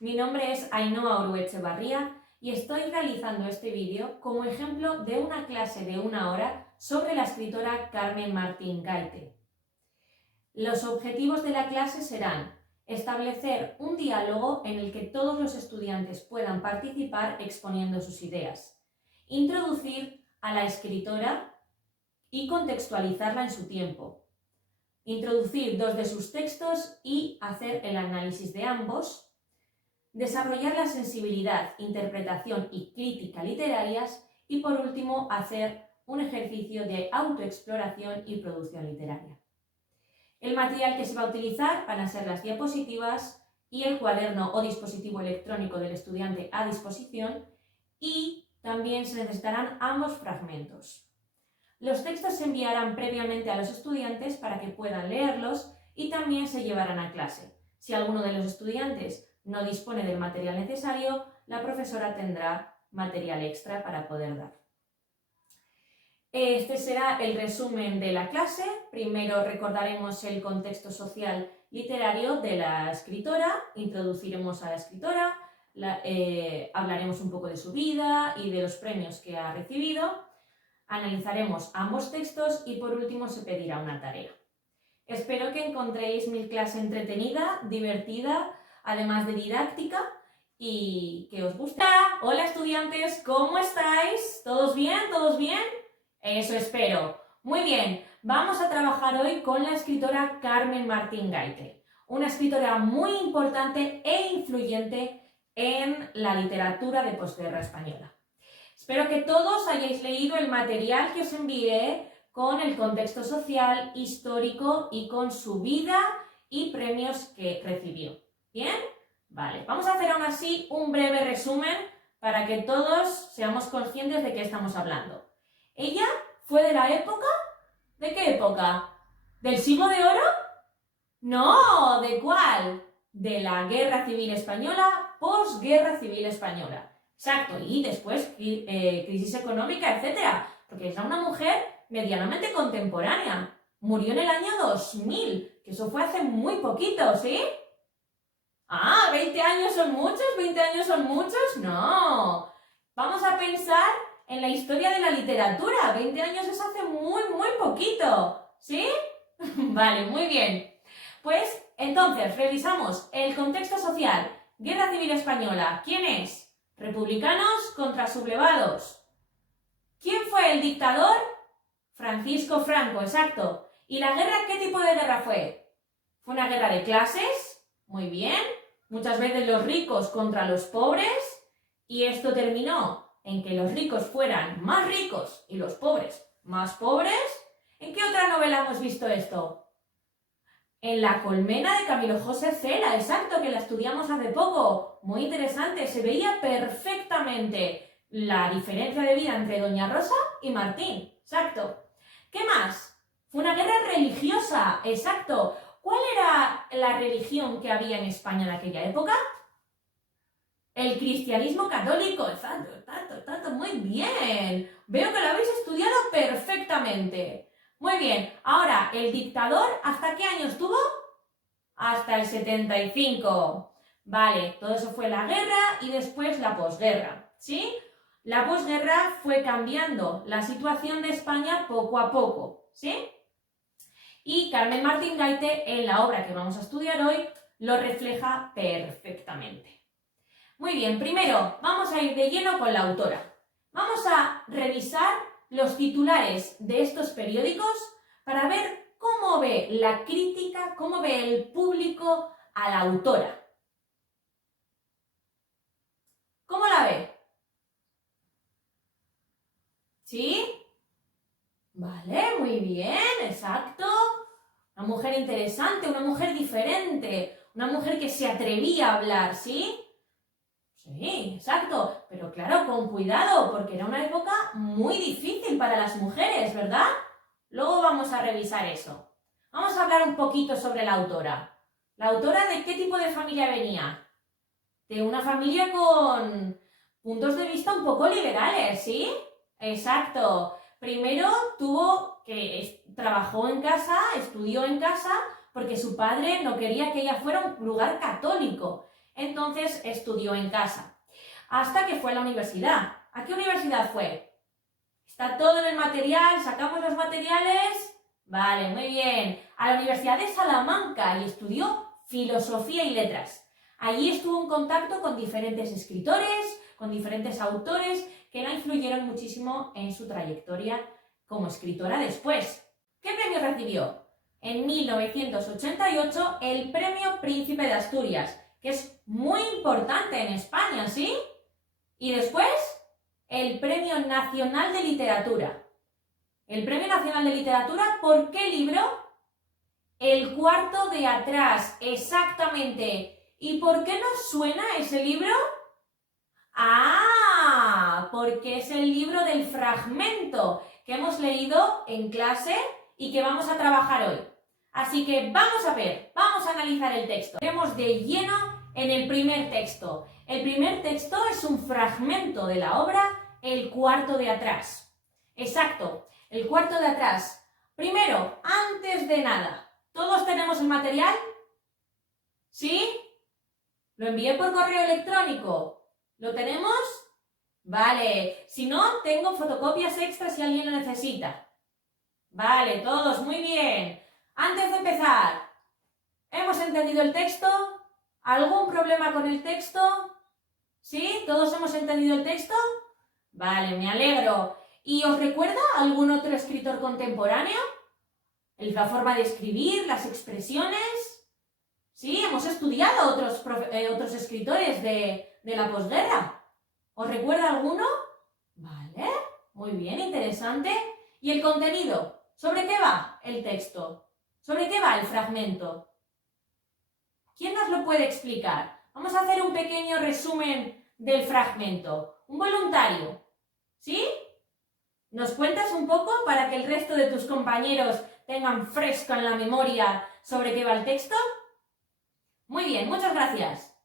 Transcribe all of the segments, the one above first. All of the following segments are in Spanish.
Mi nombre es Ainhoa Oruechevarría y estoy realizando este vídeo como ejemplo de una clase de 1 hora sobre la escritora Carmen Martín Gaite. Los objetivos de la clase serán establecer un diálogo en el que todos los estudiantes puedan participar exponiendo sus ideas, introducir a la escritora y contextualizarla en su tiempo, introducir 2 de sus textos y hacer el análisis de ambos, desarrollar la sensibilidad, interpretación y crítica literarias y, por último, hacer un ejercicio de autoexploración y producción literaria. El material que se va a utilizar van a ser las diapositivas y el cuaderno o dispositivo electrónico del estudiante a disposición, y también se necesitarán ambos fragmentos. Los textos se enviarán previamente a los estudiantes para que puedan leerlos y también se llevarán a clase. Si alguno de los estudiantes no dispone del material necesario, la profesora tendrá material extra para poder dar. Este será el resumen de la clase. Primero recordaremos el contexto social literario de la escritora, introduciremos a la escritora, hablaremos un poco de su vida y de los premios que ha recibido, analizaremos ambos textos y por último se pedirá una tarea. Espero que encontréis mi clase entretenida, divertida, además de didáctica, y que os guste. Hola estudiantes, ¿cómo estáis? ¿Todos bien? ¿Todos bien? Eso espero. Muy bien, vamos a trabajar hoy con la escritora Carmen Martín Gaite, una escritora muy importante e influyente en la literatura de posguerra española. Espero que todos hayáis leído el material que os envié con el contexto social, histórico y con su vida y premios que recibió. ¿Bien? Vale, vamos a hacer aún así un breve resumen para que todos seamos conscientes de qué estamos hablando. Ella fue de la época... ¿De qué época? ¿Del siglo de oro? No, ¿de cuál? De la Guerra Civil Española, posguerra civil española. Exacto, y después crisis económica, etc. Porque era una mujer medianamente contemporánea. Murió en el año 2000, que eso fue hace muy poquito, ¿sí? Ah, ¿20 años son muchos? ¿20 años son muchos? No. Vamos a pensar en la historia de la literatura. 20 años es hace muy poquito, ¿sí? Vale, muy bien. Pues entonces revisamos el contexto social. Guerra Civil Española. ¿Quién es? Republicanos contra sublevados. ¿Quién fue el dictador? Francisco Franco, exacto. ¿Y la guerra qué tipo de guerra fue? ¿Fue una guerra de clases? Muy bien. Muchas veces los ricos contra los pobres. Y esto terminó en que los ricos fueran más ricos y los pobres más pobres. ¿En qué otra novela hemos visto esto? En La colmena de Camilo José Cela, exacto, que la estudiamos hace poco. Muy interesante, se veía perfectamente la diferencia de vida entre Doña Rosa y Martín, exacto. ¿Qué más? Fue una guerra religiosa, exacto. ¿Cuál era la religión que había en España en aquella época? El cristianismo católico, exacto, muy bien. Veo que lo habéis estudiado perfectamente. Muy bien, ahora, ¿el dictador hasta qué año estuvo? Hasta el 75. Vale, todo eso fue la guerra y después la posguerra, ¿sí? La posguerra fue cambiando la situación de España poco a poco, ¿sí? Y Carmen Martín Gaite, en la obra que vamos a estudiar hoy, lo refleja perfectamente. Muy bien, primero vamos a ir de lleno con la autora. Vamos a revisar los titulares de estos periódicos para ver cómo ve la crítica, cómo ve el público a la autora. ¿Cómo la ve? ¿Sí? Vale, muy bien, exacto. Una mujer interesante, una mujer diferente, una mujer que se atrevía a hablar, ¿sí? Sí, exacto, pero claro, con cuidado, porque era una época muy difícil para las mujeres, ¿verdad? Luego vamos a revisar eso. Vamos a hablar un poquito sobre la autora. ¿La autora de qué tipo de familia venía? De una familia con puntos de vista un poco liberales, ¿sí? Exacto. Primero trabajó en casa, estudió en casa, porque su padre no quería que ella fuera a un lugar católico. entonces estudió en casa. Hasta que fue a la universidad. ¿A qué universidad fue? ¿Está todo en el material? ¿Sacamos los materiales? Vale, muy bien. A la Universidad de Salamanca y estudió Filosofía y Letras. Allí estuvo en contacto con diferentes escritores, con diferentes autores que la influyeron muchísimo en su trayectoria como escritora después. ¿Qué premio recibió? En 1988 el Premio Príncipe de Asturias, que es muy importante en España, ¿sí? Y después, el Premio Nacional de Literatura. El Premio Nacional de Literatura, ¿por qué libro? El cuarto de atrás, exactamente. ¿Y por qué nos suena ese libro? ¡Ah! Porque es el libro del fragmento que hemos leído en clase y que vamos a trabajar hoy. Así que vamos a ver, vamos a analizar el texto. Entremos de lleno en el primer texto. El primer texto es un fragmento de la obra El cuarto de atrás. Exacto, el cuarto de atrás. Primero, antes de nada, ¿todos tenemos el material? ¿Sí? ¿Lo envié por correo electrónico? ¿Lo tenemos? Vale, si no, tengo fotocopias extras si alguien lo necesita. Vale, todos, muy bien. Antes de empezar, ¿hemos entendido el texto? ¿Algún problema con el texto? ¿Sí? ¿Todos hemos entendido el texto? Vale, me alegro. ¿Y os recuerda algún otro escritor contemporáneo? ¿La forma de escribir, las expresiones? Sí, hemos estudiado otros escritores de la posguerra. ¿Os recuerda alguno? Vale, muy bien, interesante. ¿Y el contenido? ¿Sobre qué va el texto? ¿Sobre qué va el fragmento? ¿Quién nos lo puede explicar? Vamos a hacer un pequeño resumen del fragmento. Un voluntario, ¿sí? ¿Nos cuentas un poco para que el resto de tus compañeros tengan fresco en la memoria sobre qué va el texto? Muy bien, muchas gracias.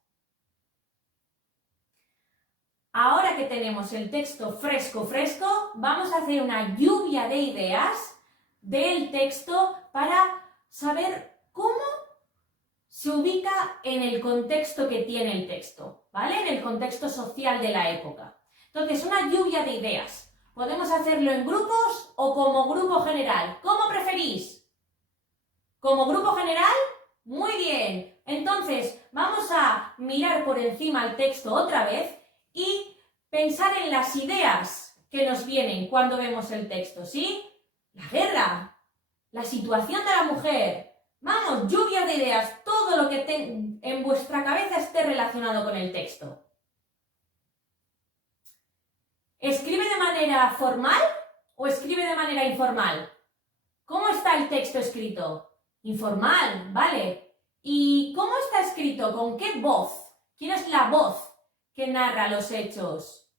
Ahora que tenemos el texto fresco, vamos a hacer una lluvia de ideas del texto para saber cómo se ubica en el contexto que tiene el texto, ¿vale? En el contexto social de la época. Entonces, una lluvia de ideas. Podemos hacerlo en grupos o como grupo general. ¿Cómo preferís? ¿Como grupo general? Muy bien. Entonces, vamos a mirar por encima el texto otra vez y pensar en las ideas que nos vienen cuando vemos el texto, ¿sí? La guerra, la situación de la mujer. Vamos, lluvia de ideas, todo lo que en vuestra cabeza esté relacionado con el texto. ¿Escribe de manera formal o escribe de manera informal? ¿Cómo está el texto escrito? Informal, ¿vale? ¿Y cómo está escrito? ¿Con qué voz? ¿Quién es la voz que narra los hechos?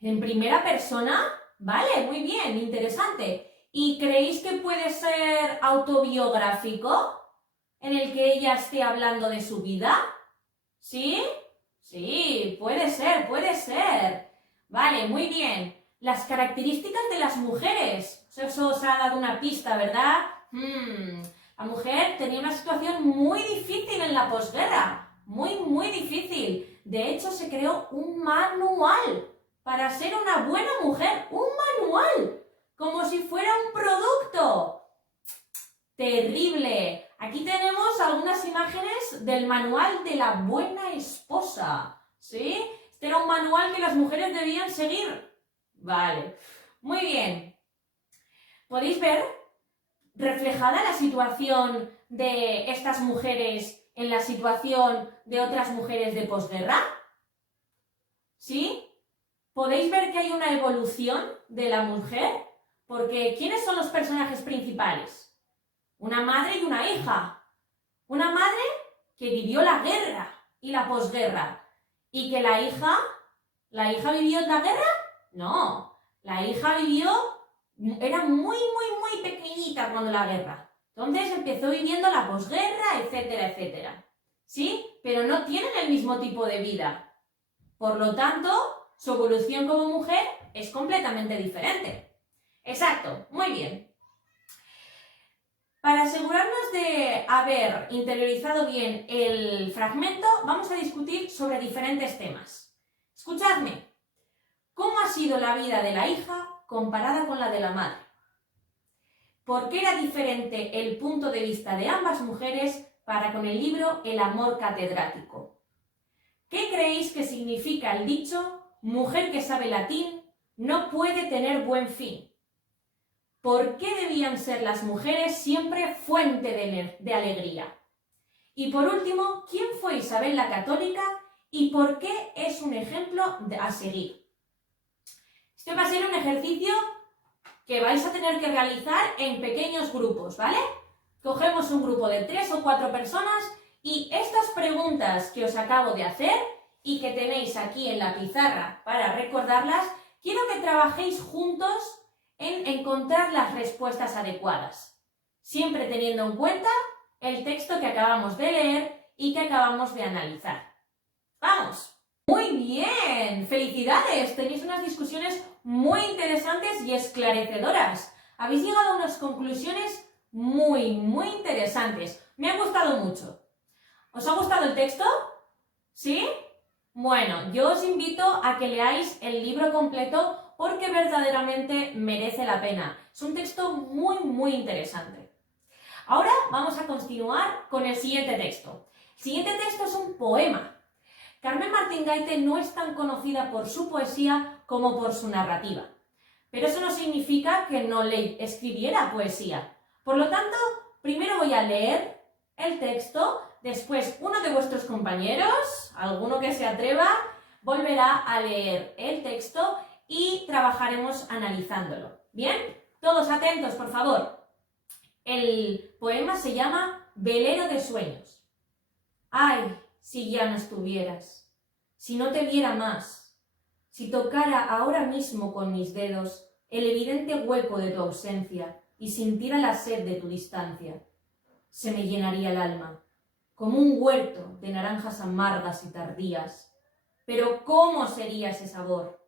¿En primera persona? Vale, muy bien, interesante. ¿Y creéis que puede ser autobiográfico? ¿En el que ella esté hablando de su vida? ¿Sí? Sí, puede ser, puede ser. Vale, muy bien. Las características de las mujeres. Eso os ha dado una pista, ¿verdad? La mujer tenía una situación muy difícil en la posguerra. Muy, muy difícil. De hecho, se creó un manual para ser una buena mujer. ¡Un manual! Como si fuera un producto. ¡Terrible! Aquí tenemos algunas imágenes del manual de la buena esposa. ¿Sí? Este era un manual que las mujeres debían seguir. Vale. Muy bien. ¿Podéis ver reflejada la situación de estas mujeres en la situación de otras mujeres de posguerra? ¿Sí? ¿Podéis ver que hay una evolución de la mujer? Porque ¿quiénes son los personajes principales? Una madre y una hija. Una madre que vivió la guerra y la posguerra. ¿Y que la hija vivió en la guerra? No, la hija era muy pequeñita cuando la guerra. Entonces empezó viviendo la posguerra, etcétera, etcétera. ¿Sí? Pero no tienen el mismo tipo de vida. Por lo tanto, su evolución como mujer es completamente diferente. Exacto, muy bien. Para asegurarnos de haber interiorizado bien el fragmento, vamos a discutir sobre diferentes temas. Escuchadme. ¿Cómo ha sido la vida de la hija comparada con la de la madre? ¿Por qué era diferente el punto de vista de ambas mujeres para con el libro El amor catedrático? ¿Qué creéis que significa el dicho mujer que sabe latín no puede tener buen fin? ¿Por qué debían ser las mujeres siempre fuente de alegría? Y por último, ¿quién fue Isabel la Católica y por qué es un ejemplo a seguir? Este va a ser un ejercicio que vais a tener que realizar en pequeños grupos, ¿vale? Cogemos un grupo de 3 o 4 personas y estas preguntas que os acabo de hacer y que tenéis aquí en la pizarra para recordarlas, quiero que trabajéis juntos en encontrar las respuestas adecuadas, siempre teniendo en cuenta el texto que acabamos de leer y que acabamos de analizar. ¡Vamos! ¡Muy bien! ¡Felicidades! Tenéis unas discusiones muy interesantes y esclarecedoras. Habéis llegado a unas conclusiones muy interesantes. Me ha gustado mucho. ¿Os ha gustado el texto? ¿Sí? Bueno, yo os invito a que leáis el libro completo porque verdaderamente merece la pena. Es un texto muy interesante. Ahora vamos a continuar con el siguiente texto. El siguiente texto es un poema. Carmen Martín Gaite no es tan conocida por su poesía como por su narrativa. Pero eso no significa que no le escribiera poesía. Por lo tanto, primero voy a leer el texto, después uno de vuestros compañeros, alguno que se atreva, volverá a leer el texto y trabajaremos analizándolo. ¿Bien? Todos atentos, por favor. El poema se llama Velero de sueños. ¡Ay, si ya no estuvieras! Si no te viera más, si tocara ahora mismo con mis dedos el evidente hueco de tu ausencia y sintiera la sed de tu distancia, se me llenaría el alma, como un huerto de naranjas amargas y tardías. Pero ¿cómo sería ese sabor?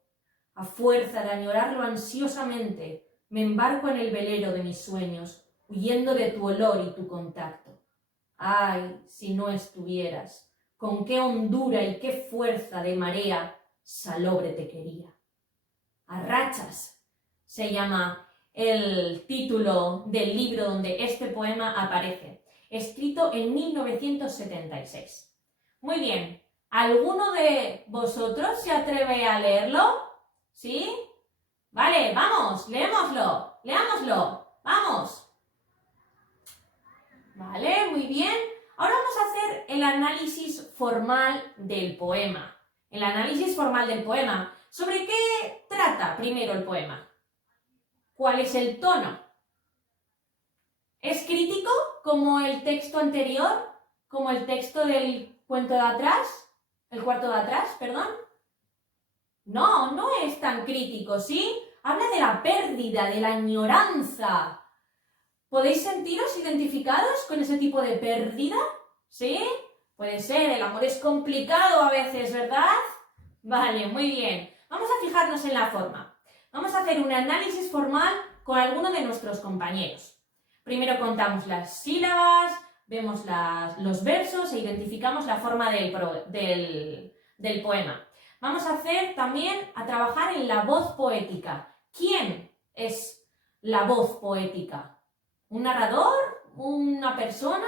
A fuerza de añorarlo ansiosamente, me embarco en el velero de mis sueños, huyendo de tu olor y tu contacto. ¡Ay, si no estuvieras! Con qué hondura y qué fuerza de marea salobre te quería. A rachas se llama el título del libro donde este poema aparece, escrito en 1976. Muy bien, ¿alguno de vosotros se atreve a leerlo? ¿Sí? Vale, vamos, leámoslo, vamos. Vale, muy bien. Ahora vamos a hacer el análisis formal del poema. El análisis formal del poema. ¿Sobre qué trata primero el poema? ¿Cuál es el tono? ¿Es crítico como el texto anterior? ¿Como el texto del cuento de atrás? ¿El cuarto de atrás, perdón? No, no es tan crítico, ¿sí? Habla de la pérdida, de la añoranza. ¿Podéis sentiros identificados con ese tipo de pérdida? ¿Sí? Puede ser, el amor es complicado a veces, ¿verdad? Vale, muy bien. Vamos a fijarnos en la forma. Vamos a hacer un análisis formal con alguno de nuestros compañeros. Primero contamos las sílabas, vemos los versos e identificamos la forma del poema. Vamos a trabajar en la voz poética. ¿Quién es la voz poética? ¿Un narrador? ¿Una persona?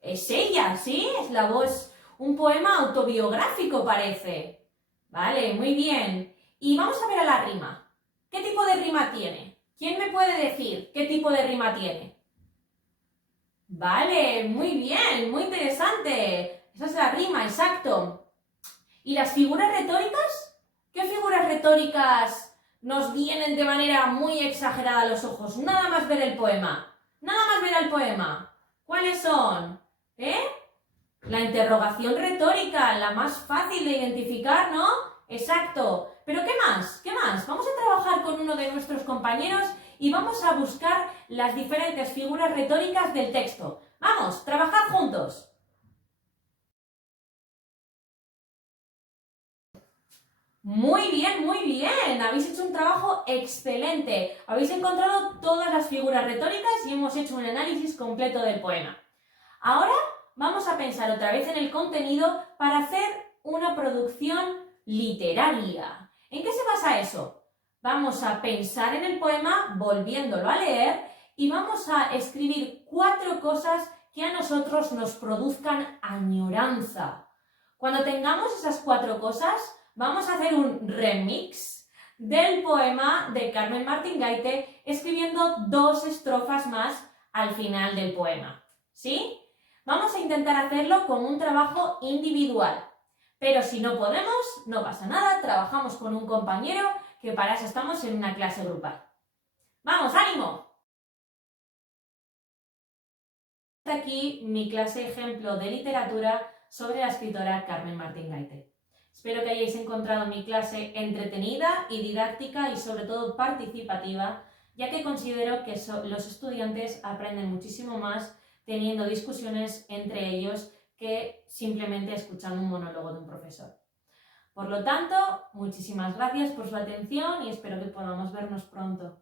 Es ella, ¿sí? Es la voz. Un poema autobiográfico parece. Vale, muy bien. Y vamos a ver a la rima. ¿Qué tipo de rima tiene? ¿Quién me puede decir qué tipo de rima tiene? Vale, muy bien, muy interesante. Esa es la rima, exacto. ¿Y las figuras retóricas? ¿Qué figuras retóricas nos vienen de manera muy exagerada a los ojos? Nada más ver el poema. Nada más ver el poema. ¿Cuáles son? La interrogación retórica, la más fácil de identificar, ¿no? Exacto. ¿Pero qué más? ¿Qué más? Vamos a trabajar con uno de nuestros compañeros y vamos a buscar las diferentes figuras retóricas del texto. Vamos, trabajad juntos. Muy bien, muy bien. Habéis hecho un trabajo excelente. Habéis encontrado todas las figuras retóricas y hemos hecho un análisis completo del poema. Ahora vamos a pensar otra vez en el contenido para hacer una producción literaria. ¿En qué se basa eso? Vamos a pensar en el poema volviéndolo a leer y vamos a escribir 4 cosas que a nosotros nos produzcan añoranza. Cuando tengamos esas 4 cosas, vamos a hacer un remix del poema de Carmen Martín Gaite escribiendo 2 estrofas más al final del poema. ¿Sí? Vamos a intentar hacerlo con un trabajo individual. Pero si no podemos, no pasa nada, trabajamos con un compañero que para eso estamos en una clase grupal. ¡Vamos, ánimo! Aquí mi clase ejemplo de literatura sobre la escritora Carmen Martín Gaite. Espero que hayáis encontrado mi clase entretenida y didáctica y sobre todo participativa, ya que considero que los estudiantes aprenden muchísimo más teniendo discusiones entre ellos que simplemente escuchando un monólogo de un profesor. Por lo tanto, muchísimas gracias por su atención y espero que podamos vernos pronto.